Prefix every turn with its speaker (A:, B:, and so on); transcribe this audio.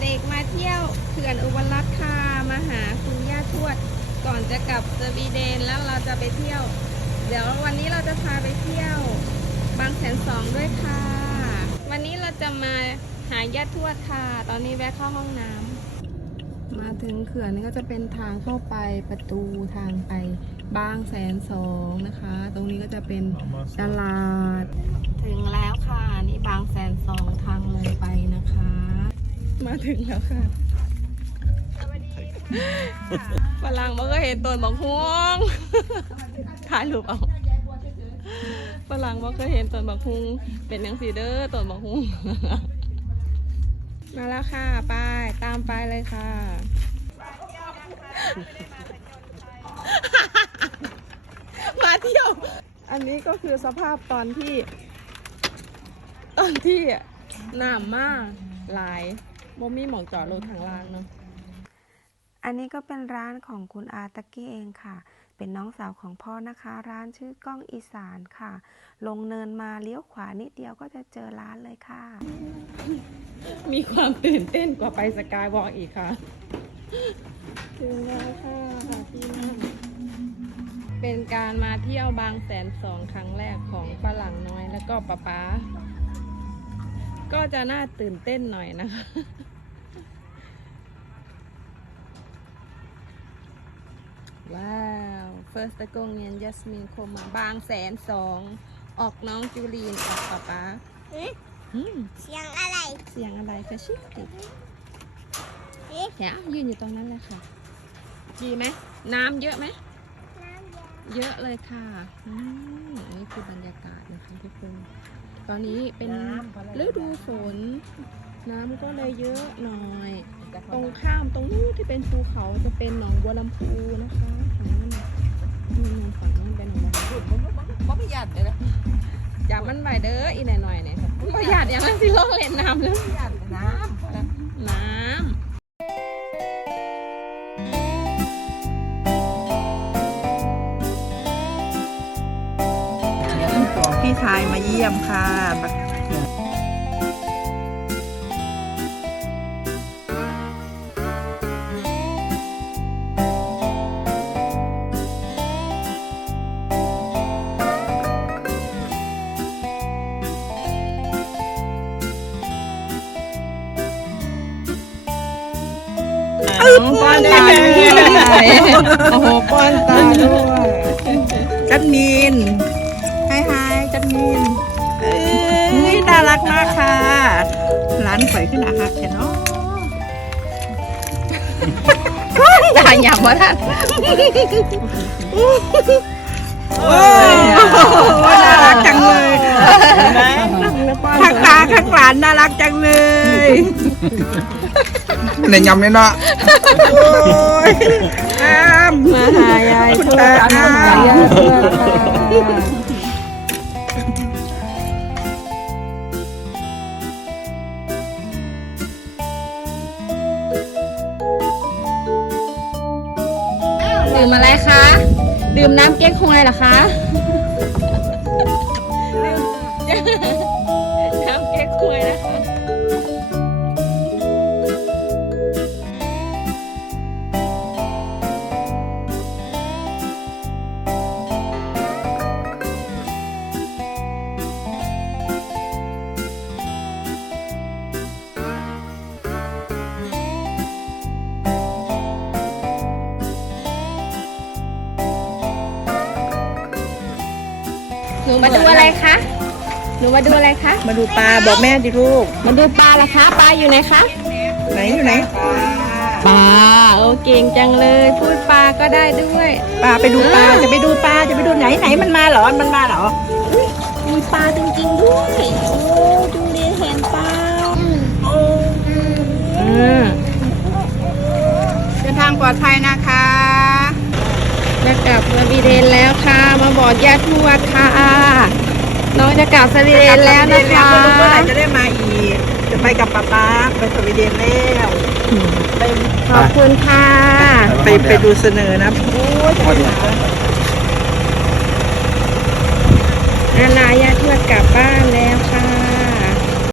A: เด็กๆมาเที่ยวเขื่อนอุบลรัตน์ค่ะมาหาคุณย่าทวด ก่อนจะกลับสวีเดนแล้วเราจะไปเที่ยว เดี๋ยววันนี้เราจะพาไปเที่ยว บางแสนสองด้วยค่ะ วันนี้เราจะมาหาย่าทวดค่ะ ตอนนี้แวะเข้าห้องน้ำมาถึงเขื่อนนี่ก็จะเป็นทางเข้าไปประตูทางไปบางแสนสองนะคะ ตรงนี้ก็จะเป็นตลาด ถึงแล้วค่ะนี่บางแส มาถึงแล้วค่ะฝรั่งมันก็เห็นต้นบอกฮวงถ่ายรูปเอาฝรั่งมันก็เห็นต้นบอกฮุงเป็นยังสีเด้อต้นบอกฮุงมาแล้วค่ะไปตามไปเลยค่ะมาเที่ยว อันนี้ก็คือสภาพตอนที่ ตอนที่น้ำมากหลาย บ่มีหมองจอดรถทางล่างเนาะ
B: อันนี้ก็เป็นร้านของคุณอาตะกี้เองค่ะ เป็นน้องสาวของพ่อนะคะ ร้านชื่อก้องอีสานค่ะ ลงเนินมาเลี้ยวขวานิดเดียวก็จะเจอร้านเลยค่ะ
A: มีความตื่นเต้นกว่าไปสกายวอล์กอีกค่ะ ถึงแล้วค่ะที่นั่นเป็นการมาเที่ยวบางแสนสองครั้งแรกของฝรั่งน้อยแล้วก็ป๊าป๊า ก็จะน่าตื่นเต้นหน่อยนะคะว้าว First ตะกงเงียนยัสมินโคมาบางแสนสอง ออกน้องจูลีน ออกป๊าป๊า
C: เอ๊ะ
A: อืม
C: เสียงอะไร
A: เสียงอะไรคะชิคติ
C: เอ๊ะ
A: แหมยืนอยู่ตรงนั้นเลยค่ะ ดีไหม น้ำเยอะไหม
C: น้ำยา
A: เยอะเลยค่ะอืมนี่คือบรรยากาศนะคะทุกคน ตอนนี้เป็นฤดูฝน น้ำก็เลยเยอะหน่อย ตรงข้ามตรงนู้นที่เป็นภูเขาจะเป็นหนองบัวลำพูนะคะฝั่งนั้นน่ะนู่นๆฝั่งนั้นเป็นหนองบัวลำพู
D: บ่มีญาติเลยนะ
A: จับมันไว้เด้ออีหน่อยๆเนี่ยก็อยากอย่างนั้นสิลงเล่นน้ำเลย
D: ชายมาเยี่ยมค่ะ
A: ป้อนตาด้วยโอ้โหป้อนตาด้วย
D: จันมีนไฮไฮจันมีนเอ้ยน่ารักมากค่ะ ร้านข่อยขึ้นอาหักแค่เนาะ
A: ตาหยาบว่าท่าน
D: โอ้น่ารักจังเลยข้างตาข้างหลานน่ารักจังเลย
E: ในยำเนี่ยเนาะ
D: โอ้ยอาม
A: มาหายาย
D: คุณ
A: ทว
D: ตา
A: ด
D: อาม
A: ดื่มอะไรคะ ดื่มน้ำเก๊กฮวยเหรอคะ มาดูอะไรคะ หนูมาดูอะไรคะ
D: มาดูปลาบอกแม่ดิลูก
A: มาดูปลาละคะ ปลาอยู่ไหนคะ
D: ไหนอยู่ไหน
A: ปลาโอเก่งจังเลย พูดปลาก็ได้ด้วย
D: ปลาไปดูปลา จะไปดูปลา จะไปดูไหนไหนมันมาเหรอ มันมาเหรอ
A: มีปลาจริงๆด้วย โอ้จูเลียนเห็นปลาอืม
D: เดินทางปลอดภัยนะคะ
A: จะกลับสวีเดนแล้วค่ะ มาบอกญาติทวดค่ะ น้องจะกลับสวีเดนแล้วนะคะ
D: ไม่รู้เมื่อไหร่จะได้มาอีก จะไปกับป๊าป๊าไปสวีเดนแล้วไป
A: ขอบคุณค่ะ
D: ไปไปดูเสนอนะโอ้ยจะไปหา
A: นาลาญาติทวดกลับบ้าน